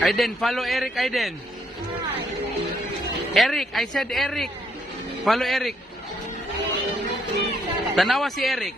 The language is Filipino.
Aiden, follow Eric, Aiden. Eric, I said Eric. Follow Eric. Tanawa si Eric.